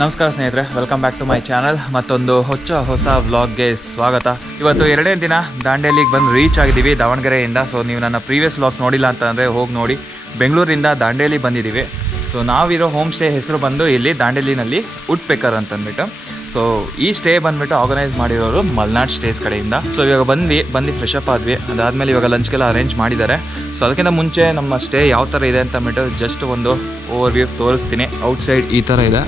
ನಮಸ್ಕಾರ ಸ್ನೇಹಿತರೆ, welcome back to my channel. ಮತ್ತೊಂದು ಹೊಸ ವ್ಲಾಗ್ಗೆ ಸ್ವಾಗತ. ಇವತ್ತು 2ನೇ ದಿನ ದಾಂಡೇಲಿಗೆ ಬಂದು ರೀಚ್ ಆಗಿದ್ದೀವಿ ದಾವಣಗೆರೆಯಿಂದ. ಸೊ ನೀವು ನನ್ನ ಪ್ರೀವಿಯಸ್ ವ್ಲಾಗ್ಸ್ ನೋಡಿಲ್ಲ ಅಂತಂದರೆ ಹೋಗಿ ನೋಡಿ. ಬೆಂಗಳೂರಿಂದ ದಾಂಡೇಲಿ ಬಂದಿದ್ದೀವಿ. ಸೊ ನಾವಿರೋ ಹೋಮ್ ಸ್ಟೇ ಹೆಸರು ಬಂದು ಇಲ್ಲಿ ದಾಂಡೇಲಿನಲ್ಲಿ ವುಡ್ಪೆಕರ್ ಅಂತಂದ್ಬಿಟ್ಟು. ಸೊ ಈ ಸ್ಟೇ ಬಂದುಬಿಟ್ಟು ಆರ್ಗನೈಸ್ ಮಾಡಿರೋರು ಮಲ್ನಾಡ್ ಸ್ಟೇಸ್ ಕಡೆಯಿಂದ. ಸೊ ಇವಾಗ ಬಂದು ಫ್ರೆಶ್ ಅಪ್ ಆದ್ವಿ. ಅದಾದಮೇಲೆ ಇವಾಗ ಲಂಚ್ಗೆಲ್ಲ ಅರೇಂಜ್ ಮಾಡಿದ್ದಾರೆ. ಸೊ ಅದಕ್ಕಿಂತ ಮುಂಚೆ ನಮ್ಮ ಸ್ಟೇ ಯಾವ ಥರ ಇದೆ ಅಂತಂದ್ಬಿಟ್ಟು ಜಸ್ಟ್ ಒಂದು ಓವರ್ ವ್ಯೂ ತೋರಿಸ್ತೀನಿ. ಔಟ್ಸೈಡ್ ಈ ಥರ ಇದೆ.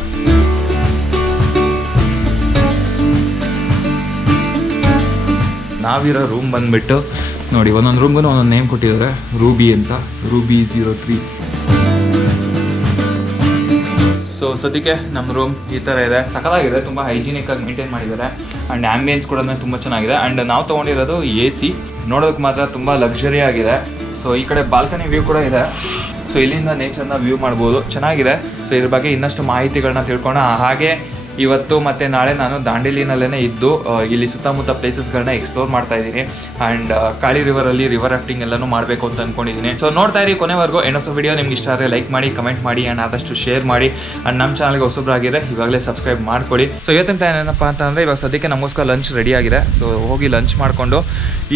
ನಾವಿರೋ ರೂಮ್ ಬಂದುಬಿಟ್ಟು ನೋಡಿ, ಒಂದೊಂದು ರೂಮ್ಗೂ ಒಂದೊಂದು ನೇಮ್ ಕೊಟ್ಟಿದ್ದಾರೆ. ರೂಬಿ ಅಂತ, ರೂಬಿ 03. ಸೊ ಸದ್ಯಕ್ಕೆ ನಮ್ಮ ರೂಮ್ ಈ ಥರ ಇದೆ. ಸಕಲಾಗಿದೆ, ತುಂಬ ಹೈಜಿನಿಕ್ಕಾಗಿ ಮೇಂಟೈನ್ ಮಾಡಿದ್ದಾರೆ. ಆ್ಯಂಡ್ ಆ್ಯಂಬಿಯನ್ಸ್ ಕೂಡ ತುಂಬ ಚೆನ್ನಾಗಿದೆ. ಆ್ಯಂಡ್ ನಾವು ತೊಗೊಂಡಿರೋದು AC. ನೋಡೋದಕ್ಕೆ ಮಾತ್ರ ತುಂಬ ಲಕ್ಸುರಿ ಆಗಿದೆ. ಸೊ ಈ ಕಡೆ ಬಾಲ್ಕನಿ ವ್ಯೂ ಕೂಡ ಇದೆ. ಸೊ ಇಲ್ಲಿಂದ ನೇಚರ್ನ ವ್ಯೂ ಮಾಡ್ಬೋದು, ಚೆನ್ನಾಗಿದೆ. ಸೊ ಇದ್ರ ಬಗ್ಗೆ ಇನ್ನಷ್ಟು ಮಾಹಿತಿಗಳನ್ನ ತಿಳ್ಕೊಂಡು ಹಾಗೆ ಇವತ್ತು ಮತ್ತು ನಾಳೆ ನಾನು ದಾಂಡೇಲಿನಲ್ಲೇ ಇದ್ದು ಇಲ್ಲಿ ಸುತ್ತಮುತ್ತ ಪ್ಲೇಸಸ್ಗಳನ್ನ ಎಕ್ಸ್ಪ್ಲೋರ್ ಮಾಡ್ತಾ ಇದ್ದೀನಿ. ಆ್ಯಂಡ್ ಕಾಳಿ ರಿವರಲ್ಲಿ ರಿವರ್ ರಾಫ್ಟಿಂಗ್ ಎಲ್ಲನೂ ಮಾಡಬೇಕು ಅಂತ ಅಂದ್ಕೊಂಡಿದ್ದೀನಿ. ಸೊ ನೋಡ್ತಾ ಇರಿ ಕೊನೆವರೆಗೂ. ಎಂಡ್ ಆಫ್ ದ ವಿಡಿಯೋ ನಿಮ್ಗೆ ಇಷ್ಟ ಆದರೆ ಲೈಕ್ ಮಾಡಿ, ಕಮೆಂಟ್ ಮಾಡಿ, ಆ್ಯಂಡ್ ಆದಷ್ಟು ಶೇರ್ ಮಾಡಿ. ಆ್ಯಂಡ್ ನಮ್ಮ ಚಾನಲ್ಗೆ ಹೊಸಬ್ರಾಗಿದ್ರೆ ಇವಾಗಲೇ ಸಬ್ಸ್ಕ್ರೈಬ್ ಮಾಡ್ಕೊಳ್ಳಿ. ಸೊ ಇವತ್ತಿನ ಪ್ಲಾನ್ ಏನಪ್ಪ ಅಂತಂದರೆ, ಇವಾಗ ಸದ್ಯಕ್ಕೆ ನಮಗೋಸ್ಕರ ಲಂಚ್ ರೆಡಿ ಆಗಿದೆ. ಸೊ ಹೋಗಿ ಲಂಚ್ ಮಾಡಿಕೊಂಡು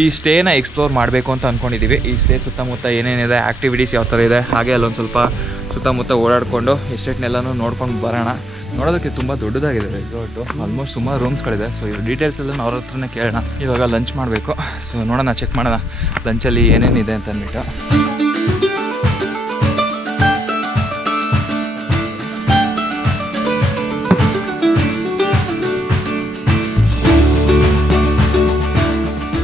ಈ ಸ್ಟೇನ ಎಕ್ಸ್ಪ್ಲೋರ್ ಮಾಡಬೇಕು ಅಂತ ಅಂದ್ಕೊಂಡಿದ್ದೀವಿ. ಈ ಸ್ಟೇ ಸುತ್ತಮುತ್ತ ಏನೇನಿದೆ, ಆ್ಯಕ್ಟಿವಿಟೀಸ್ ಯಾವ ಥರ ಇದೆ, ಹಾಗೆ ಅಲ್ಲೊಂದು ಸ್ವಲ್ಪ ಸುತ್ತಮುತ್ತ ಓಡಾಡಿಕೊಂಡು ಎಸ್ಟೇಟ್ನೆಲ್ಲನೂ ನೋಡ್ಕೊಂಡು ಬರೋಣ. ನೋಡೋದಕ್ಕೆ ತುಂಬ ದೊಡ್ಡದಾಗಿದೆ ರೆಸಾರ್ಟು. ಆಲ್ಮೋಸ್ಟ್ ಸುಮಾರು ರೂಮ್ಸ್ಗಳಿದೆ. ಸೊ ಇವ್ರ ಡೀಟೇಲ್ಸ್ ಎಲ್ಲ ಅವ್ರ ಹತ್ರನೇ ಕೇಳೋಣ. ಇವಾಗ ಲಂಚ್ ಮಾಡಬೇಕು. ಸೊ ನೋಡೋಣ, ಚೆಕ್ ಮಾಡೋಣ ಲಂಚಲ್ಲಿ ಏನೇನಿದೆ ಅಂತ ಅಂದ್ಬಿಟ್ಟು.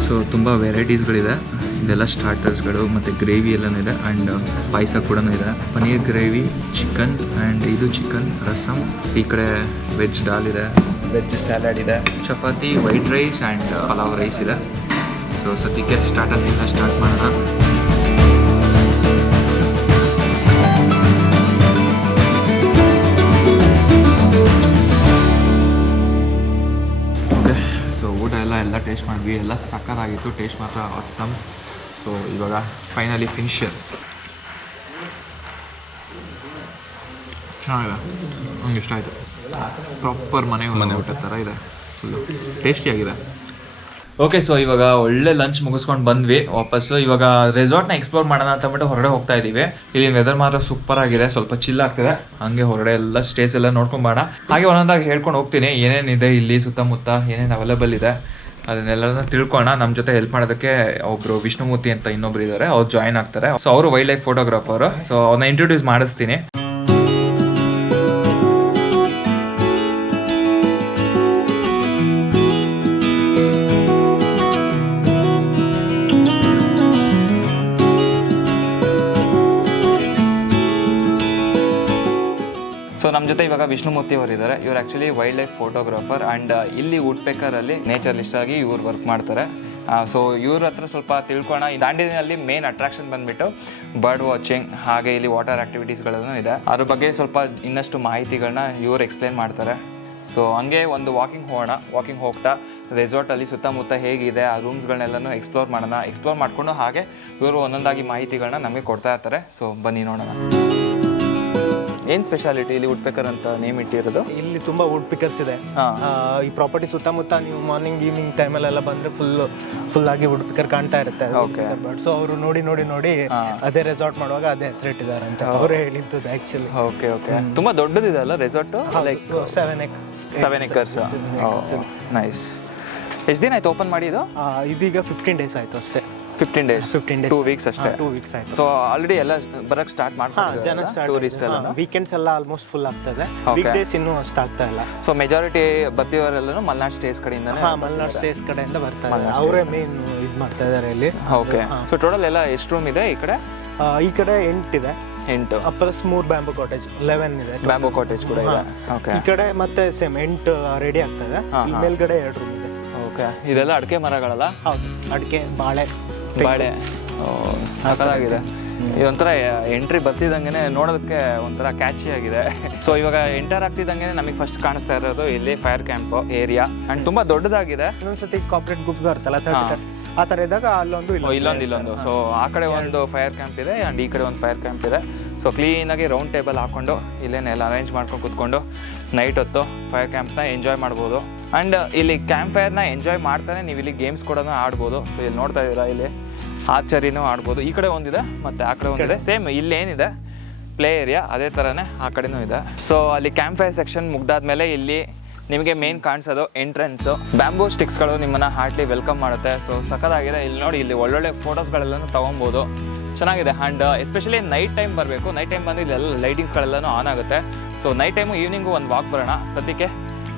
ಸೊ ತುಂಬ ವೆರೈಟೀಸ್ಗಳಿದೆ. ಇದೆಲ್ಲ ಸ್ಟಾರ್ಟರ್ಸ್ಗಳು ಮತ್ತು ಗ್ರೇವಿ ಎಲ್ಲನೂ ಇದೆ. ಆ್ಯಂಡ್ ಪಾಯಸ ಕೂಡ ಇದೆ. ಪನೀರ್ ಗ್ರೇವಿ, ಚಿಕನ್, ಆ್ಯಂಡ್ ಇದು ಚಿಕನ್ ರಸಮ್. ಈ ಕಡೆ ವೆಜ್ ಡಾಲ್ ಇದೆ, ವೆಜ್ ಸ್ಯಾಲಡ್ ಇದೆ, chapati, white rice and pulao rice ಇದೆ. ಸೊ ಸದ್ಯಕ್ಕೆ ಸ್ಟಾರ್ಟರ್ಸಿಂದ ಸ್ಟಾರ್ಟ್ ಮಾಡೋಣ. ಓಕೆ, ಸೊ ಊಟ ಎಲ್ಲ ಟೇಸ್ಟ್ ಮಾಡಿದ್ವಿ. ಎಲ್ಲ ಸಕ್ಕತ್ತಾಗಿತ್ತು, ಟೇಸ್ಟ್ ಮಾತ್ರ ಆಸಮ್. ಸೊ ಇವಾಗ ಫೈನಲಿ ಫಿನಿಶರ್. ಚೆನ್ನಾಗಿದೆ, ನಂಗೆ ಇಷ್ಟ ಆಯಿತು. ಪ್ರಾಪರ್ ಮನೆ ಊಟ ಥರ ಇದೆ, ಫುಲ್ಲು ಟೇಸ್ಟಿಯಾಗಿದೆ. ಓಕೆ, ಸೊ ಇವಾಗ ಒಳ್ಳೆ ಲಂಚ್ ಮುಗಿಸ್ಕೊಂಡು ಬಂದ್ವಿ ವಾಪಸ್ಸು. ಇವಾಗ ರೆಸಾರ್ಟ್ನ ಎಕ್ಸ್ಪ್ಲೋರ್ ಮಾಡೋಣ ಅಂತಂದ್ಬಿಟ್ಟು ಹೊರಗಡೆ ಹೋಗ್ತಾ ಇದ್ದೀವಿ. ಇಲ್ಲಿ ವೆದರ್ ಮಾತ್ರ ಸೂಪರ್ ಆಗಿದೆ, ಸ್ವಲ್ಪ ಚಿಲ್ ಆಗ್ತಿದೆ. ಹಂಗೆ ಹೊರಗಡೆ ಎಲ್ಲ ಸ್ಟೇಸ್ ಎಲ್ಲ ನೋಡ್ಕೊಂಬೋಣ. ಹಾಗೆ ಒಂದೊಂದಾಗಿ ಹೇಳ್ಕೊಂಡು ಹೋಗ್ತೀನಿ ಏನೇನಿದೆ ಇಲ್ಲಿ ಸುತ್ತಮುತ್ತ, ಏನೇನು ಅವೈಲೇಬಲ್ ಇದೆ ಅದನ್ನೆಲ್ಲನ ತಿಳ್ಕೊಳ್ಳೋಣ. ನಮ್ಮ ಜೊತೆ ಹೆಲ್ಪ್ ಮಾಡೋದಕ್ಕೆ ಒಬ್ಬರು ವಿಷ್ಣುಮೂರ್ತಿ ಅಂತ ಇನ್ನೊಬ್ರು ಇದ್ದಾರೆ, ಅವ್ರು ಜಾಯ್ನ್ ಆಗ್ತಾರೆ. ಸೊ ಅವರು ವೈಲ್ಡ್ ಲೈಫ್ ಫೋಟೋಗ್ರಾಫರು. ಸೊ ಅವ್ರನ್ನ ಇಂಟ್ರೊಡ್ಯೂಸ್ ಮಾಡಿಸ್ತೀನಿ. ಸೊ ನಮ್ಮ ಜೊತೆ ಇವಾಗ ವಿಷ್ಣುಮೂರ್ತಿ ಅವರು ಇದ್ದಾರೆ. ಇವ್ರು actually wild life photographer. And ಇಲ್ಲಿ ವುಡ್ಪೆಕರಲ್ಲಿ ನೇಚರ್ಲಿಸ್ಟ್ ಆಗಿ ಇವ್ರು ವರ್ಕ್ ಮಾಡ್ತಾರೆ. ಸೊ ಇವ್ರ ಹತ್ರ ಸ್ವಲ್ಪ ತಿಳ್ಕೊಳ್ಳೋಣ. ಈ ದಾಂಡೇಲಿನಲ್ಲಿ ಮೇನ್ ಅಟ್ರಾಕ್ಷನ್ ಬಂದುಬಿಟ್ಟು ಬರ್ಡ್ ವಾಚಿಂಗ್, ಹಾಗೆ ಇಲ್ಲಿ ವಾಟರ್ ಆ್ಯಕ್ಟಿವಿಟೀಸ್ಗಳನ್ನೂ ಇದೆ. ಅದ್ರ ಬಗ್ಗೆ ಸ್ವಲ್ಪ ಇನ್ನಷ್ಟು ಮಾಹಿತಿಗಳನ್ನ ಇವ್ರು ಎಕ್ಸ್ಪ್ಲೇನ್ ಮಾಡ್ತಾರೆ. ಸೊ ಹಂಗೆ ಒಂದು ವಾಕಿಂಗ್ ಹೋಗ್ತಾ ರೆಸಾರ್ಟಲ್ಲಿ ಸುತ್ತಮುತ್ತ ಹೇಗಿದೆ, ಆ ರೂಮ್ಸ್ಗಳನ್ನೆಲ್ಲನೂ ಎಕ್ಸ್ಪ್ಲೋರ್ ಮಾಡೋಣ. ಎಕ್ಸ್ಪ್ಲೋರ್ ಮಾಡಿಕೊಂಡು ಹಾಗೆ ಇವರು ಒಂದೊಂದಾಗಿ ಮಾಹಿತಿಗಳನ್ನ ನಮಗೆ ಕೊಡ್ತಾ ಇರ್ತಾರೆ. ಸೊ ಬನ್ನಿ ನೋಡೋಣ. ಏನು ಸ್ಪೆಷಾಲಿಟಿ ಇಲ್ಲಿ ವುಡ್ಪೆಕರ್ ಅಂತ ನೇಮ್ ಇಟ್ಟಿರೋದು? ಇಲ್ಲಿ ತುಂಬ ವುಡ್ಪೆಕರ್ಸ್ ಇದೆ. ಈ ಪ್ರಾಪರ್ಟಿ ಸುತ್ತಮುತ್ತ ನೀವು ಮಾರ್ನಿಂಗ್ ಈವ್ನಿಂಗ್ ಟೈಮಲ್ಲೆಲ್ಲ ಬಂದರೆ ಫುಲ್ ಆಗಿ ವುಡ್ಪೆಕರ್ ಕಾಣ್ತಾ ಇರುತ್ತೆ. ಓಕೆ, ಸೊ ಅವರು ನೋಡಿ ಅದೇ ರೆಸಾರ್ಟ್ ಮಾಡುವಾಗ ಅದೇ ಹೆಸರಿಟ್ಟಿದ್ದಾರೆ ಅಂತ ಅವರೇ ಹೇಳಿದ್ದು ಆ್ಯಕ್ಚುಲಿ. ಓಕೆ, ತುಂಬ ದೊಡ್ಡದಿದೆ ಅಲ್ಲ ರೆಸಾರ್ಟು? Like 7 acres. ನೈಸ್. ಎಷ್ಟು ದಿನ ಆಯ್ತು ಓಪನ್ ಮಾಡಿದ್ದು? ಇದೀಗ 15 days ಆಯಿತು ಅಷ್ಟೇ. 15 days 2 weeks ಅಷ್ಟೇ. 2 weeks ಆಯ್ತು. ಸೊ ಆಲ್ರೆಡಿ ಎಲ್ಲ ಬರಕ್ಕೆ ಸ್ಟಾರ್ಟ್ ಮಾಡ್ತಾರೆ ಜನ, ಟೂರಿಸ್ಟ್ ಎಲ್ಲ. ವೀಕೆಂಡ್ಸ್ ಎಲ್ಲ ಆಲ್ಮೋಸ್ಟ್ ಫುಲ್ ಆಗ್ತದೆ, ವೀಕ್ ಡೇಸ್ ಇನ್ನೂ ಅಷ್ಟು ಆಗ್ತಾ ಇಲ್ಲ. ಸೊ ಮೆಜಾರಿಟಿ ಬರ್ತಿರೋರೆಲ್ಲನೂ ಮಲ್ನಾಡ್ ಸ್ಟೇಸ್ ಕಡೆಯಿಂದನೇ? ಮಲ್ನಾಡ್ ಸ್ಟೇಸ್ ಕಡೆಯಿಂದ ಬರ್ತಾರೆ, ಅವರೇ ಮೇನ್ ಇದು ಮಾಡ್ತಾ ಇದ್ದಾರೆ ಇಲ್ಲಿ. ಓಕೆ, ಸೊ ಟೋಟಲ್ ಎಲ್ಲ ಎಷ್ಟು ರೂಮ್ ಇದೆ ಈ ಕಡೆ? ಈ ಕಡೆ 8 ಇದೆ. 8 ಪ್ಲಸ್ 3 ಬ್ಯಾಂಬೂ ಕಾಟೇಜ್ 11 ಇದೆ. ಬ್ಯಾಂಬೂ ಕಾಟೇಜ್ ಕೂಡ ಇದೆ. ಓಕೆ, ಈ ಕಡೆ ಮತ್ತೆ ಸೇಮ್ 8 ರೆಡಿ ಆಗ್ತಾ ಇದೆ. ಮೇಲ್ಗಡೆ 2 ರೂಮ್ ಇದೆ. ಓಕೆ, ಇದೆಲ್ಲ ಅಡಿಕೆ ಮರಗಳಲ್ಲ? ಹೌದು, ಅಡಿಕೆ, ಬಾಳೆ. ಸಕ್ಕತ್ತಾಗಿದೆ. ಇದೊಂಥರ ಎಂಟ್ರಿ ಬರ್ತಿದ್ದಂಗೆ ನೋಡೋದಕ್ಕೆ ಒಂಥರ ಕ್ಯಾಚಿ ಆಗಿದೆ. ಸೊ ಇವಾಗ ಎಂಟರ್ ಆಗ್ತಿದ್ದಂಗೆ ನಮಗೆ ಫಸ್ಟ್ ಕಾಣಿಸ್ತಾ ಇರೋದು ಇಲ್ಲಿ ಫೈರ್ ಕ್ಯಾಂಪ್ ಏರಿಯಾ. ಅಂಡ್ ತುಂಬಾ ದೊಡ್ಡದಾಗಿದೆ. ಇನ್ನೊಂದ್ಸತಿ ಕಾರ್ಪೊರೇಟ್ ಗ್ರೂಪ್ ಬರ್ತಲ್ಲ ಆ ಥರ ಇದ್ದಾಗ ಇಲ್ಲೊಂದು ಸೊ ಆ ಕಡೆ ಒಂದು ಫೈರ್ ಕ್ಯಾಂಪ್ ಇದೆ ಆ್ಯಂಡ್ ಈ ಕಡೆ ಒಂದು ಫೈರ್ ಕ್ಯಾಂಪ್ ಇದೆ. ಸೊ ಕ್ಲೀನಾಗಿ ರೌಂಡ್ ಟೇಬಲ್ ಹಾಕ್ಕೊಂಡು ಇಲ್ಲೇನೆಲ್ಲ ಅರೇಂಜ್ ಮಾಡ್ಕೊಂಡು ಕೂತ್ಕೊಂಡು ನೈಟ್ ಹೊತ್ತು ಫೈರ್ ಕ್ಯಾಂಪ್ನ ಎಂಜಾಯ್ ಮಾಡ್ಬೋದು. ಆ್ಯಂಡ್ ಇಲ್ಲಿ ಕ್ಯಾಂಪ್ ಫೈರ್ನ ಎಂಜಾಯ್ ಮಾಡ್ತಾನೆ ನೀವು ಇಲ್ಲಿ ಗೇಮ್ಸ್ ಕೂಡ ಆಡ್ಬೋದು. ಸೊ ಇಲ್ಲಿ ನೋಡ್ತಾ ಇದ್ದೀರಾ, ಇಲ್ಲಿ ಆರ್ಚರಿನೂ ಆಡ್ಬೋದು. ಈ ಕಡೆ ಒಂದಿದೆ ಮತ್ತು ಆ ಕಡೆ ಒಂದಿದೆ. ಸೇಮ್ ಇಲ್ಲಿ ಏನಿದೆ ಪ್ಲೇ ಏರಿಯಾ ಅದೇ ಥರನೇ ಆ ಕಡೆನೂ ಇದೆ. ಸೊ ಅಲ್ಲಿ ಕ್ಯಾಂಪ್ ಫೈರ್ ಸೆಕ್ಷನ್ ಮುಗ್ದಾದ್ಮೇಲೆ ಇಲ್ಲಿ ನಿಮಗೆ ಮೇನ್ ಕಾಣಿಸೋದು ಎಂಟ್ರೆನ್ಸು. ಬ್ಯಾಂಬೂ ಸ್ಟಿಕ್ಸ್ಗಳು ನಿಮ್ಮನ್ನು ಹಾರ್ಟ್ಲಿ ವೆಲ್ಕಮ್ ಮಾಡುತ್ತೆ. ಸೊ ಸಖತ್ತಾಗಿದೆ. ಇಲ್ಲಿ ನೋಡಿ, ಇಲ್ಲಿ ಒಳ್ಳೊಳ್ಳೆ ಫೋಟೋಸ್ಗಳೆಲ್ಲನೂ ತೊಗೊಬೋದು. ಚೆನ್ನಾಗಿದೆ. ಆ್ಯಂಡ್ ಎಸ್ಪೆಷಲಿ ನೈಟ್ ಟೈಮ್ ಬರಬೇಕು. ನೈಟ್ ಟೈಮ್ ಬಂದು ಇಲ್ಲೆಲ್ಲ ಲೈಟಿಂಗ್ಸ್ಗಳೆಲ್ಲನೂ ಆನ್ ಆಗುತ್ತೆ. ಸೊ ನೈಟ್ ಟೈಮು ಈವ್ನಿಂಗು ಒಂದು ವಾಕ್ ಬರೋಣ. ಸದ್ಯಕ್ಕೆ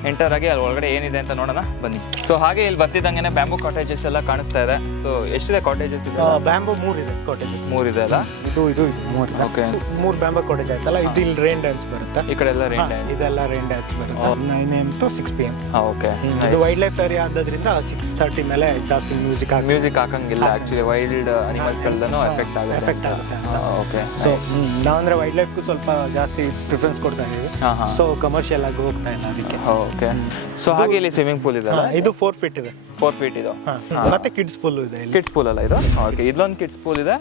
ಎಂಟರ್ ಆಗಿ ಅಲ್ಲಿ ಒಳಗಡೆ ಏನಿದೆ ಅಂತ ನೋಡೋಣ ಬನ್ನಿ. ಸೊ ಹಾಗೆ ಇಲ್ಲಿ ಬರ್ತಿದ್ದಂಗೆ ಬ್ಯಾಂಬೂ ಕಾಟೇಜಸ್ ಎಲ್ಲ ಕಾಣಿಸ್ತಾ ಇದೆ. ಸೊ ಎಷ್ಟಿದೆ ಕಾಟೇಜಸ್? ಬ್ಯಾಂಬೂ 3 ಇದೆ ಕಾಟೇಜಸ್. 3 ಇದೆ ಅಲ್ಲ? ಇದು 3. ಓಕೆ, 3 ಬ್ಯಾಂಬೂ ಕಾಟೇಜ್ ಆಯ್ತಲ್ಲ. ಇದು ಇಲ್ಲಿ ರೈನ್ ಡ್ಯಾನ್ಸ್ ಬರುತ್ತೆ. ಈ ಕಡೆ ಎಲ್ಲ ರೈನ್ ಡ್ಯಾನ್ಸ್. ಇದೆಲ್ಲ ರೈನ್ ಡ್ಯಾನ್ಸ್ ಬರುತ್ತೆ 9 AM to 6 PM. ಓಕೆ. ಇದು ವೈಲ್ಡ್ ಲೈಫ್ ಏರಿಯಾ ಆದ್ರಿಂದ 6:30 ಮೇಲೆ ಜಾಸ್ತಿ ಮ್ಯೂಸಿಕ್ ಹಾಕಂಗಿಲ್ಲ. ಆಕ್ಚುಲಿ ವೈಲ್ಡ್ ಅನಿಮಲ್ಸ್ಗಳಲ್ಲೂ ಎಫೆಕ್ಟ್ ಆಗುತ್ತೆ. ಓಕೆ. ಸೊ ನಾವಂದ್ರೆ ವೈಲ್ಡ್ ಲೈಫ್ಗೂ ಸ್ವಲ್ಪ ಜಾಸ್ತಿ ಪ್ರಿಫರೆನ್ಸ್ ಕೊಡ್ತಾ ಇದೀವಿ. ಸೊ ಕಮರ್ಷಿಯಲ್ ಆಗಿ ಹೋಗ್ತಾ ಇಲ್ಲ ಅದಕ್ಕೆ. ಓಕೆ. ಸೊ ಹಾಗೆ ಇಲ್ಲಿ ಸ್ವಿಮ್ಮಿಂಗ್ ಪೂಲ್ ಇದೆ. ಇದು 4 feet ಇದೆ. 4 feet ಇದು. ಮತ್ತೆ ಕಿಡ್ಸ್ ಪೂಲ್ ಇದೆ. ಕಿಡ್ಸ್ ಪೂಲ್ ಅಲ್ಲ ಇದು? ಓಕೆ, ಇಲ್ಲೊಂದು ಕಿಡ್ಸ್ ಪೂಲ್ ಇದೆ.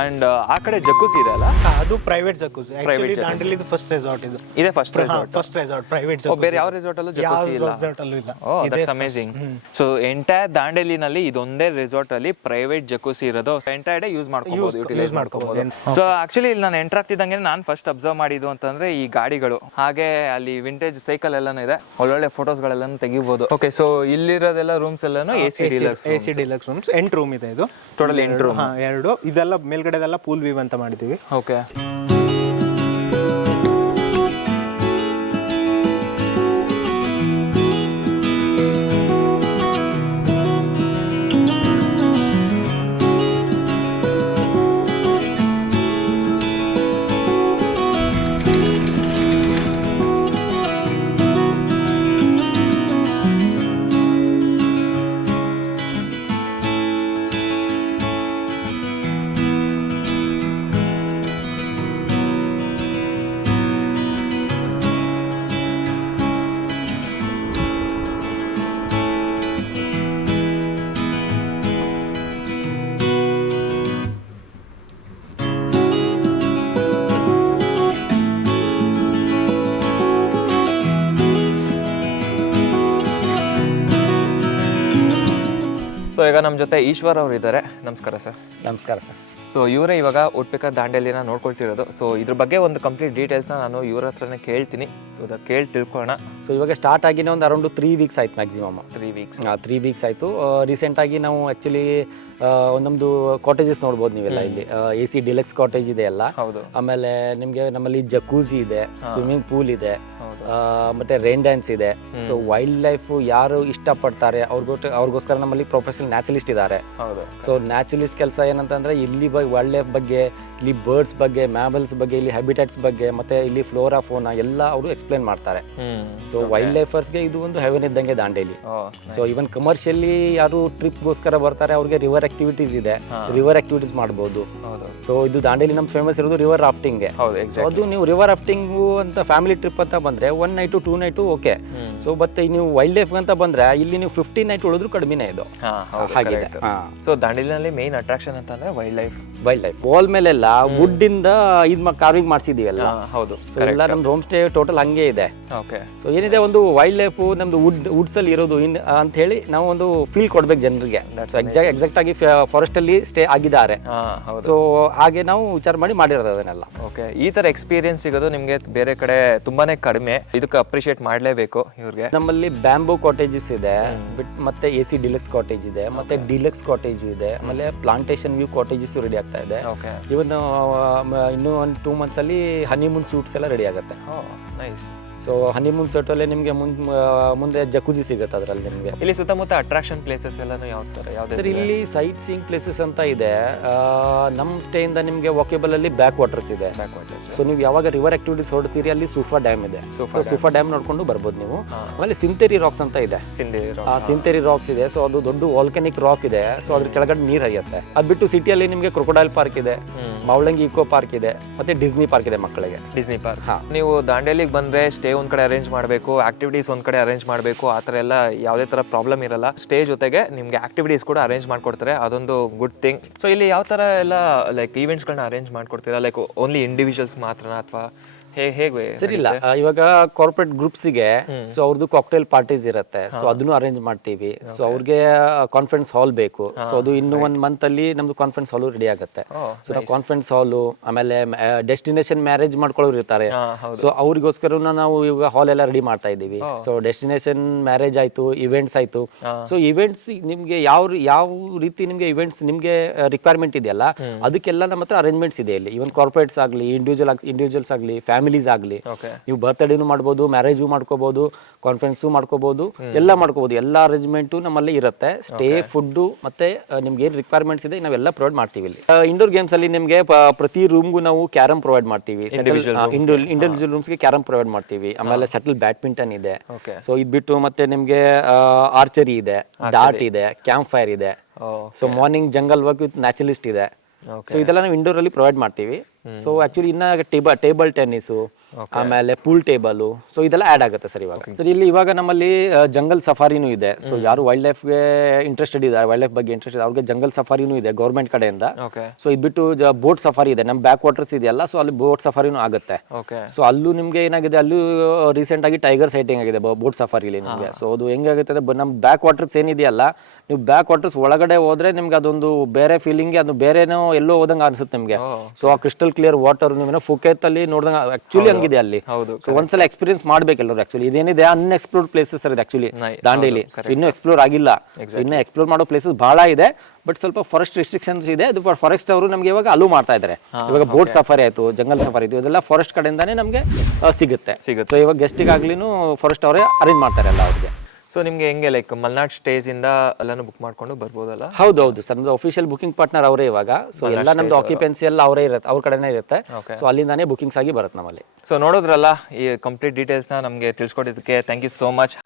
ಅಂಡ್ ಆ ಕಡೆ ಜಕೂಸಿ ಇದೆ ಅಲ್ಲ? ಅದು ಪ್ರೈವೇಟ್ ಜಕೂಸಿ. ಆಕ್ಚುಲಿ ದಾಂಡೇಲಿ ಇದು ಫಸ್ಟ್ ರೆಸಾರ್ಟ್ ಇದು. ಇದೆ ಫಸ್ಟ್ ರೆಸಾರ್ಟ್ ಪ್ರೈವೇಟ್ ಜಕೂಸಿ. ಬೇರೆ ಯಾವ ರೆಸಾರ್ಟ್ ಅಲ್ಲೂ ಜಕೂಸಿ ಇಲ್ಲ? ರೆಸಾರ್ಟ್ ಅಲ್ಲೂ ಇಲ್ಲ. That's amazing. ಸೊ ಎಂಟೈರ್ ದಾಂಡೇಲಿನಲ್ಲಿ ಇದೊಂದೇ ರೆಸಾರ್ಟ್ ಅಲ್ಲಿ ಪ್ರೈವೇಟ್ ಜಕೂಸಿ ಇರೋದು. ಎಂಟೈರ್ ಡೇ ಯೂಸ್ ಮಾಡ್ಕೋಬಹುದು. ಸೊ ಆಕ್ಚುಲಿ ಇಲ್ಲಿ ನಾನು ಎಂಟರ್ ಆಗ್ತಿದ್ದಂಗೆ ನಾನು ಫಸ್ಟ್ ಅಬ್ಸರ್ವ್ ಮಾಡಿದ್ದು ಅಂತಂದ್ರೆ ಈ ಗಾಡಿಗಳು, ಹಾಗೆ ಅಲ್ಲಿ ವಿಂಟೇಜ್ ಸೈಕಲ್ ಎಲ್ಲಾನು ಇದೆ. ಒಳ್ಳೊಳ್ಳೆ ಫೋಟೋಸ್ಗಳೆಲ್ಲನೂ ತೆಗಿಬಹುದು. ಓಕೆ. ಸೊ ಇಲ್ಲಿರೋದೆಲ್ಲ ರೂಮ್ಸ್ ಎಲ್ಲಾನು ಎಸಿ ಡಿಲಕ್ಸ್ ರೂಮ್ಸ್. 8 ರೂಮ್ ಇದೆ ಇದು. Total 8 room. 2 ಇದೆಲ್ಲ ಮೇಲ್ಗಡೆದೆಲ್ಲ ಪೂಲ್ ವ್ಯೂ ಅಂತ ಮಾಡಿದೀವಿ. ಓಕೆ. ಸೊ ಈಗ ನಮ್ಮ ಜೊತೆ ಈಶ್ವರ್ ಅವರು ಇದ್ದಾರೆ. ನಮಸ್ಕಾರ ಸರ್. ನಮಸ್ಕಾರ ಸರ್. ಸೊ ಇವರೇ ಇವಾಗ ವುಡ್ಪೆಕರ್ ದಾಂಡೇಲಿನ ನೋಡ್ಕೊಳ್ತಿರೋದು. ಸೊ ಇದ್ರ ಬಗ್ಗೆ ಒಂದು ಕಂಪ್ಲೀಟ್ ಡೀಟೇಲ್ಸ್ನ ನಾನು ಇವ್ರ ಹತ್ರನೇ ಕೇಳ್ತೀನಿ. ಇವಾಗ ಕೇಳಿ ತಿಳ್ಕೊಳ್ಳೋಣ. ಸೊ ಇವಾಗ ಸ್ಟಾರ್ಟ್ ಆಗಿನ ಒಂದು ಅರೌಂಡ್ 3 weeks ಆಯ್ತು ಮ್ಯಾಕ್ಸಿಮಮ್. 3 weeks ಆಯಿತು. ರೀಸೆಂಟಾಗಿ ನಾವು ಆ್ಯಕ್ಚುಲಿ ನಮ್ಮದು ಕಾಟೇಜಸ್ ನೋಡ್ಬೋದು ನೀವೆಲ್ಲ. ಇಲ್ಲಿ AC ಡಿಲಕ್ಸ್ ಕಾಟೇಜ್ ಇದೆ ಎಲ್ಲ. ಹೌದು. ಆಮೇಲೆ ನಿಮಗೆ ನಮ್ಮಲ್ಲಿ ಜಕೂಸಿ ಇದೆ, ಸ್ವಿಮ್ಮಿಂಗ್ ಪೂಲ್ ಇದೆ, ಮತ್ತೆ ರೈನ್ ಡ್ಯಾನ್ಸ್ ಇದೆ. ಸೊ ವೈಲ್ಡ್ ಲೈಫ್ ಯಾರು ಇಷ್ಟಪಡ್ತಾರೆ ಅವ್ರಿಗೋಸ್ಕರ ನಮ್ಮಲ್ಲಿ ಪ್ರೊಫೆಷನಲ್ ನ್ಯಾಚುರಲಿಸ್ಟ್ ಇದ್ದಾರೆ. ಸೊ ನ್ಯಾಚುರಲಿಸ್ಟ್ ಕೆಲಸ ಏನಂತಂದ್ರೆ ಇಲ್ಲಿ ವೈಲ್ಡ್ ಲೈಫ್ ಬಗ್ಗೆ, ಇಲ್ಲಿ ಬರ್ಡ್ಸ್ ಬಗ್ಗೆ, ಮ್ಯಾಮಲ್ಸ್ ಬಗ್ಗೆ, ಇಲ್ಲಿ ಹ್ಯಾಬಿಟೇಟ್ಸ್ ಬಗ್ಗೆ, ಮತ್ತೆ ಇಲ್ಲಿ ಫ್ಲೋರಾ ಫೋನಾ ಎಲ್ಲ ಅವರು ಎಕ್ಸ್ಪ್ಲೇನ್ ಮಾಡ್ತಾರೆ. ಸೊ ವೈಲ್ಡ್ ಲೈಫರ್ಸ್ಗೆ ಇದು ಒಂದು ಹೆವೆನ್ ಇದ್ದಂಗೆ ದಾಂಡೇಲಿ. ಸೊ ಇವನ್ ಕಮರ್ಷಿಯಲಿ ಯಾರು ಟ್ರಿಪ್ಗೋಸ್ಕರ ಬರ್ತಾರೆ ಅವ್ರಿಗೆ ರಿವರ್ ಆಕ್ಟಿವಿಟೀಸ್ ಇದೆ, ರಿವರ್ ಆಕ್ಟಿವಿಟೀಸ್ ಮಾಡ್ಬೋದು. ಸೊ ಇದು ದಾಂಡೇಲಿ ನಮ್ ಫೇಮಸ್ ಇರೋದು ರಿವರ್ ರಾಫ್ಟಿಂಗ್. ಅದು ನೀವು ರಿವರ್ ರಾಫ್ಟಿಂಗು ಅಂತ ಫ್ಯಾಮಿಲಿ ಟ್ರಿಪ್ ಅಂತ ಬಂದ್ರೆ 1 night 2 night ಓಕೆ. ಸೊ ಮತ್ತೆ ನೀವು ವೈಲ್ಡ್ ಲೈಫ್ ಅಂತ ಬಂದ್ರೆ ಇಲ್ಲಿ ನೀವು 15 night ಉಳಿದ್ರು ಕಡಿಮೆನೇ ಇದು. ಹಾಗಿದೆ. ಸೊ ದಾಂಡೇಲಿನಲ್ಲಿ ಮೇನ್ ಅಟ್ರಾಕ್ಷನ್ ಅಂತಂದ್ರೆ ವೈಲ್ಡ್ ಲೈಫ್. ವಾಲ್ ಮೇಲೆಲ್ಲ ವುಡ್ ಇಂದ ಕಾರ್ವಿಂಗ್ ಮಾಡ್ಸಿದೀವಲ್ಲ. ಹೌದು. ಸೊ ಎಲ್ಲ ನಮ್ದು ಹೋಮ್ ಸ್ಟೇ ಟೋಟಲ್ ಹಂಗೆ ಇದೆ. ಓಕೆ. ಸೊ ಏನಿದೆ ಒಂದು ವೈಲ್ಡ್ ಲೈಫ್ ನಮ್ದು ವುಡ್ಸ್ ಅಲ್ಲಿ ಇರೋದು ಅಂತ ಹೇಳಿ ನಾವು ಒಂದು ಫೀಲ್ ಕೊಡ್ಬೇಕು ಜನರಿಗೆ. ಎಕ್ಸಾಕ್ಟ್ ಆಗಿ ಫಾರೆಸ್ಟ್ ಅಲ್ಲಿ ಸ್ಟೇ ಆಗಿದ್ದಾರೆ. ಸೊ ಹಾಗೆ ನಾವು ವಿಚಾರ ಮಾಡಿರೋದು ಅದನ್ನೆಲ್ಲ. ಓಕೆ. ಈ ತರ ಎಕ್ಸ್ಪೀರಿಯನ್ಸ್ ಸಿಗೋದು ನಿಮ್ಗೆ ಬೇರೆ ಕಡೆ ತುಂಬಾನೇ ಕಡಿಮೆ. ಇದಕ್ಕೆ ಅಪ್ರಿಶಿಯೇಟ್ ಮಾಡ್ಲೇಬೇಕು ಇವ್ರಿಗೆ. ನಮ್ಮಲ್ಲಿ ಬ್ಯಾಂಬೂ ಕಾಟೇಜಸ್ ಇದೆ, ಮತ್ತೆ AC ಡಿಲಕ್ಸ್ ಕಾಟೇಜ್ ಇದೆ, ಮತ್ತೆ ಡಿಲಕ್ಸ್ ಕಾಟೇಜ್ ಇದೆ, ಆಮೇಲೆ ಪ್ಲಾಂಟೇಶನ್ ವ್ಯೂ ಕಾಟೇಜಸ್ ರೆಡಿ ಆಗ್ತಾ ಇದೆ. ಇವನ್ ಇನ್ನೂ ಒಂದು 2 months ಅಲ್ಲಿ ಹನಿಮೂನ್ ಸೂಟ್ಸ್ ಎಲ್ಲ ರೆಡಿ ಆಗುತ್ತೆ. ನೈಸ್. ಸೊ ಹನಿಮೂನ್ ಸೆಟ್ ಅಲ್ಲಿ ನಿಮಗೆ ಮುಂದೆ ಜಕೂಜಿ ಸಿಗುತ್ತೆ ಅದರಲ್ಲಿ ನಿಮಗೆ. ಇಲ್ಲಿ ಸುತ್ತಮುತ್ತ ಅಟ್ರಾಕ್ಷನ್ ಪ್ಲೇಸಸ್ ಎಲ್ಲಾನು ಯಾವ ತರ? ಸರ್ ಇಲ್ಲಿ ಸೈಟ್ ಸೀಯಿಂಗ್ ಪ್ಲೇಸಸ್ ಅಂತ ಇದೆ. ನಮ್ಮ ಸ್ಟೇ ಇಂದ ನಿಮಗೆ ವಾಕೇಬಲ್ ಅಲ್ಲಿ ಬ್ಯಾಕ್ ವಾಟರ್ಸ್ ಇದೆ. ಸೊ ನೀವು ಯಾವಾಗ ರಿವರ್ ಆಕ್ಟಿವಿಟೀಸ್ ಹೊಡ್ತೀರಿ ಅಲ್ಲಿ ಸೂಫಾ ಡ್ಯಾಮ್ ಇದೆ. ಸೂಫಾ ಡ್ಯಾಮ್ ನೋಡ್ಕೊಂಡು ಬರ್ಬೋದು ನೀವು. ಆಮೇಲೆ ಸಿಂತೇರಿ ರಾಕ್ಸ್ ಅಂತ ಇದೆ. ಸಿಂತೇರಿ ರಾಕ್ಸ್ ಇದೆ. ಸೊ ಅದು ದೊಡ್ಡ ವಾಲ್ಕನಿಕ್ ರಾಕ್ ಇದೆ. ಸೊ ಅದ್ರ ಕೆಳಗಡೆ ನೀರು ಹರಿಯುತ್ತೆ. ಅದು ಬಿಟ್ಟು ಸಿಟಿಯಲ್ಲಿ ನಿಮಗೆ ಕ್ರೊಕೊಡೈಲ್ ಪಾರ್ಕ್ ಇದೆ, ಮಾವಳಂಗಿ ಇಕೋ ಪಾರ್ಕ್ ಇದೆ, ಮತ್ತೆ ಡಿಸ್ನಿ ಪಾರ್ಕ್ ಇದೆ ಮಕ್ಕಳಿಗೆ. Disney park. ನೀವು ದಾಂಡೇಲಿಗೆ ಬಂದ್ರೆ ಸ್ಟೇ ಒಂದ್ ಕಡೆ ಅರೇಂಜ್ ಮಾಡಬೇಕು, ಆಕ್ಟಿವಿಟೀಸ್ ಒಂದ್ ಕಡೆ ಅರೇಂಜ್ ಮಾಡಬೇಕು. ಆ ಥರ ಎಲ್ಲ ಯಾವುದೇ ತರ ಪ್ರಾಬ್ಲಮ್ ಇರಲ್ಲ. ಸ್ಟೇ ಜೊತೆಗೆ ನಿಮ್ಗೆ ಆಕ್ಟಿವಿಟೀಸ್ ಕೂಡ ಅರೇಂಜ್ ಮಾಡ್ಕೊಡ್ತಾರೆ. ಅದೊಂದು ಗುಡ್ ಥಿಂಗ್. ಸೊ ಇಲ್ಲಿ ಯಾವ ತರ ಎಲ್ಲ ಲೈಕ್ ಈವೆಂಟ್ಸ್ಗಳನ್ನ ಅರೇಂಜ್ ಮಾಡ್ಕೊಡ್ತೀರಾ? ಲೈಕ್ ಓನ್ಲಿ ಇಂಡಿವಿಜುವಲ್ಸ್ ಮಾತ್ರನಾ ಅಥವಾ ಹೇಗೆ ಸರಿ ಇಲ್ಲ ಇವಾಗ ಕಾರ್ಪೊರೇಟ್ ಗ್ರೂಪ್ಸ್ಗೆ ಸೊ ಅವ್ರದ್ದು ಕಾಕ್ಟೇಲ್ ಪಾರ್ಟೀಸ್ ಇರುತ್ತೆ ಸೊ ಅದನ್ನು ಅರೇಂಜ್ ಮಾಡ್ತೀವಿ ಸೊ ಅವ್ರಿಗೆ ಕಾನ್ಫರೆನ್ಸ್ ಹಾಲ್ ಬೇಕು ಸೊ ಅದು ಇನ್ನು 1 ಮಂತ್ ಅಲ್ಲಿ ನಮ್ದು ಕಾನ್ಫರೆನ್ಸ್ ಹಾಲ್ ರೆಡಿ ಆಗುತ್ತೆ ಸೊ ನಾವು ಕಾನ್ಫರೆನ್ಸ್ ಹಾಲ್ ಆಮೇಲೆ ಡೆಸ್ಟಿನೇಷನ್ ಮ್ಯಾರೇಜ್ ಮಾಡ್ಕೊಳ್ಳೋರು ಇರ್ತಾರೆ ಸೊ ಅವ್ರಿಗೋಸ್ಕರ ನಾವು ಇವಾಗ ಹಾಲ್ ಎಲ್ಲ ರೆಡಿ ಮಾಡ್ತಾ ಇದ್ದೀವಿ ಸೊ ಡೆಸ್ಟಿನೇಷನ್ ಮ್ಯಾರೇಜ್ ಆಯ್ತು ಇವೆಂಟ್ಸ್ ಆಯ್ತು ಸೊ ಇವೆಂಟ್ಸ್ ನಿಮ್ಗೆ ಯಾವ ರೀತಿ ನಿಮ್ಗೆ ಇವೆಂಟ್ಸ್ ನಿಮ್ಗೆ ರಿಕ್ವೈರ್ಮೆಂಟ್ ಇದೆಯಲ್ಲ ಅದಕ್ಕೆಲ್ಲ ನಮ್ಮ ಹತ್ರ ಅರೇಂಜ್ಮೆಂಟ್ಸ್ ಇದೆ ಇಲ್ಲಿ ಇವನ್ ಕಾರ್ಪೊರೇಟ್ಸ್ ಆಗಲಿ ಇಂಡಿವಿಜುವಲ್ಸ್ ಆಗಲಿ ಫ್ಯಾಮಿಲೀಸ್ ಆಗಲಿ ನೀವು ಬರ್ತ್ಡೇನು ಮಾಡ್ಬೋದು ಮ್ಯಾರೇಜು ಮಾಡ್ಕೋಬಹುದು ಕಾನ್ಫರೆನ್ಸು ಮಾಡ್ಕೋಬಹುದು ಎಲ್ಲ ಮಾಡ್ಕೋಬಹುದು ಎಲ್ಲ ಅರೇಂಜ್ಮೆಂಟು ನಮ್ಮಲ್ಲಿ ಇರುತ್ತೆ ಸ್ಟೇ ಫುಡ್ ಮತ್ತೆ ನಿಮ್ಗೆ ಏನ್ ರಿಕ್ವೈರ್ಮೆಂಟ್ಸ್ ಇದೆ ನಾವೆಲ್ಲ ಪ್ರೊವೈಡ್ ಮಾಡ್ತೀವಿ ಇಲ್ಲಿ ಇಂಡೋರ್ ಗೇಮ್ಸ್ ಅಲ್ಲಿ ನಿಮ್ಗೆ ಪ್ರತಿ ರೂಮ್ಗೂ ನಾವು ಕ್ಯಾರಮ್ ಪ್ರೊವೈಡ್ ಮಾಡ್ತೀವಿ ಇಂಡಿವಿಜುವಲ್ ರೂಮ್ಸ್ಗೆ ಕ್ಯಾರಮ್ ಪ್ರೊವೈಡ್ ಮಾಡ್ತೀವಿ ಆಮೇಲೆ ಸೆಟಲ್ ಬ್ಯಾಡ್ಮಿಂಟನ್ ಇದೆ ಸೊ ಇದ್ ಬಿಟ್ಟು ಮತ್ತೆ ನಿಮ್ಗೆ ಆರ್ಚರಿ ಇದೆ ಡಾರ್ಟ್ ಇದೆ ಕ್ಯಾಂಪ್ ಫೈರ್ ಇದೆ so morning jungle walk with naturalist ಇದೆ ಸೊ ಇದೆಲ್ಲ ನಾವು ಇಂಡೋರ್ ಅಲ್ಲಿ ಪ್ರೊವೈಡ್ ಮಾಡ್ತೀವಿ ಸೊ ಆಕ್ಚುಲಿ ಇನ್ನ ಟೇಬಲ್ ಟೆನ್ನಿಸ್ ಆಮೇಲೆ ಪೂಲ್ ಟೇಬಲ್ ಸೊ ಇದೆಲ್ಲ ಆಡ್ ಆಗುತ್ತೆ ಸರ್ ಇವಾಗ ನಮ್ಮಲ್ಲಿ ಜಂಗಲ್ ಸಫಾರಿನೂ ಇದೆ ಸೊ ಯಾರು ವೈಲ್ಡ್ ಲೈಫ್ ಗೆ ಇಂಟ್ರೆಸ್ಟೆಡ್ ಇದ್ದಾರೆ ವೈಲ್ಡ್ ಲೈಫ್ ಬಗ್ಗೆ ಇಂಟ್ರೆಸ್ಟ್ ಇದೆ ಅವ್ರಿಗೆ ಜಂಗಲ್ ಸಫಾರಿನೂ ಇದೆ ಗೌರ್ಮೆಂಟ್ ಕಡೆಯಿಂದ ಸೊ ಇದ್ಬಿಟ್ಟು ಬೋಟ್ ಸಫಾರಿ ಇದೆ ನಮ್ ಬ್ಯಾಕ್ ವಾಟರ್ಸ್ ಇದೆಯಲ್ಲ ಸೊ ಅಲ್ಲಿ ಬೋಟ್ ಸಫಾರಿನೂ ಆಗುತ್ತೆ ಸೊ ಅಲ್ಲೂ ನಿಮ್ಗೆ ಏನಾಗಿದೆ ಅಲ್ಲೂ ರೀಸೆಂಟ್ ಆಗಿ ಟೈಗರ್ ಸೈಟಿಂಗ್ ಆಗಿದೆ ಬೋಟ್ ಸಫಾರಿಲಿ ನಿಮ್ಗೆ ಸೊ ಅದು ಹೆಂಗಾಗುತ್ತೆ ನಮ್ ಬ್ಯಾಕ್ ವಾಟರ್ಸ್ ಏನಿದೆಯಲ್ಲ ನೀವು ಬ್ಯಾಕ್ ವಾಟರ್ಸ್ ಒಳಗಡೆ ಹೋದ್ರೆ ನಿಮ್ಗೆ ಅದೊಂದು ಬೇರೆ ಫೀಲಿಂಗ್ ಅದು ಬೇರೆನೋ ಎಲ್ಲೋ ಹೋದಂಗ ಅನ್ಸುತ್ತೆ ನಿಮ್ಗೆ ಸೊ ಆ ಕ್ರಿಸ್ಟಲ್ ಕ್ಲಿಯರ್ ವಾಟರ್ ನೀವೇನೋ ಫುಕೇತ್ ಅಲ್ಲಿ ನೋಡಿದಂಗ ಆಕ್ಚುಲಿ ಹಂಗಿದೆ ಅಲ್ಲಿ ಸೊ ಒಂದ್ಸಲ ಎಕ್ಸ್ಪೀರಿಯನ್ಸ್ ಮಾಡ್ಬೇಕೆಲ್ಲರೂ ಆಕ್ಚುಲಿ ಇದೇನಿದೆ ಅನ್ಎಕ್ಸ್ಪ್ಲೋರ್ಡ್ ಪ್ಲೇಸಸ್ ಇದೆ ಆಕ್ಚುಲಿ ದಾಂಡೇಲಿ ಇನ್ನೂ ಎಕ್ಸ್ಪ್ಲೋರ್ ಆಗಿಲ್ಲ ಇನ್ನು ಎಕ್ಸ್ಪ್ಲೋರ್ ಮಾಡೋ ಪ್ಲೇಸಸ್ ಬಹಳ ಇದೆ ಬಟ್ ಸ್ವಲ್ಪ ಫಾರೆಸ್ಟ್ ರಿಸ್ಟ್ರಿಕ್ಷನ್ಸ್ ಇದೆ ಅದು ಫಾರೆಸ್ಟ್ ಅವರು ನಮ್ಗೆ ಇವಾಗ ಅಲೋ ಮಾಡ್ತಾ ಇದ್ದಾರೆ ಇವಾಗ ಬೋಟ್ ಸಫಾರಿ ಆಯ್ತು ಜಂಗಲ್ ಸಫಾರಿ ಆಯ್ತು ಇದೆಲ್ಲ ಫಾರೆಸ್ಟ್ ಕಡೆಯಿಂದಾನೇ ನಮ್ಗೆ ಸಿಗುತ್ತೆ ಸೊ ಇವಾಗ ಗೆಸ್ಟಿಗಾಗ್ಲಿನೂ ಫಾರೆಸ್ಟ್ ಅವರೇ ಅರೇಂಜ್ ಮಾಡ್ತಾರೆ ಎಲ್ಲ ಅವ್ರಿಗೆ ಸೊ ನಿಮ್ಗೆ ಹೆಂಗೆ ಲೈಕ್ ಮಲ್ನಾಡ್ ಸ್ಟೇಸ್ ಇಂದ ಎಲ್ಲಾನು ಬುಕ್ ಮಾಡ್ಕೊಂಡು ಬರ್ಬೋದಲ್ಲ ಹೌದು ಸರ್ ನಮ್ದು ಅಫಿಷಿಯಲ್ ಬುಕಿಂಗ್ ಪಾರ್ಟ್ನರ್ ಅವರೇ ಇವಾಗ ಸೊ ಎಲ್ಲ ನಮ್ದು ಆಕ್ಯುಪೆನ್ಸಿ ಎಲ್ಲ ಅವರೇ ಇರುತ್ತೆ ಅವ್ರ ಕಡೆನೇ ಇರುತ್ತೆ ಸೊ ಅಲ್ಲಿಂದಾನೇ ಬುಕಿಂಗ್ಸ್ ಆಗಿ ಬರುತ್ತೆ ನಮ್ಮಲ್ಲಿ ಸೊ ನೋಡಿದ್ರಲ್ಲ ಈ ಕಂಪ್ಲೀಟ್ ಡೀಟೇಲ್ಸ್ ನ ನಮಗೆ ತಿಳಿಸ್ಕೊಟ್ಟಿದ್ದಕ್ಕೆ ಥ್ಯಾಂಕ್ ಯು ಸೋ ಮಚ್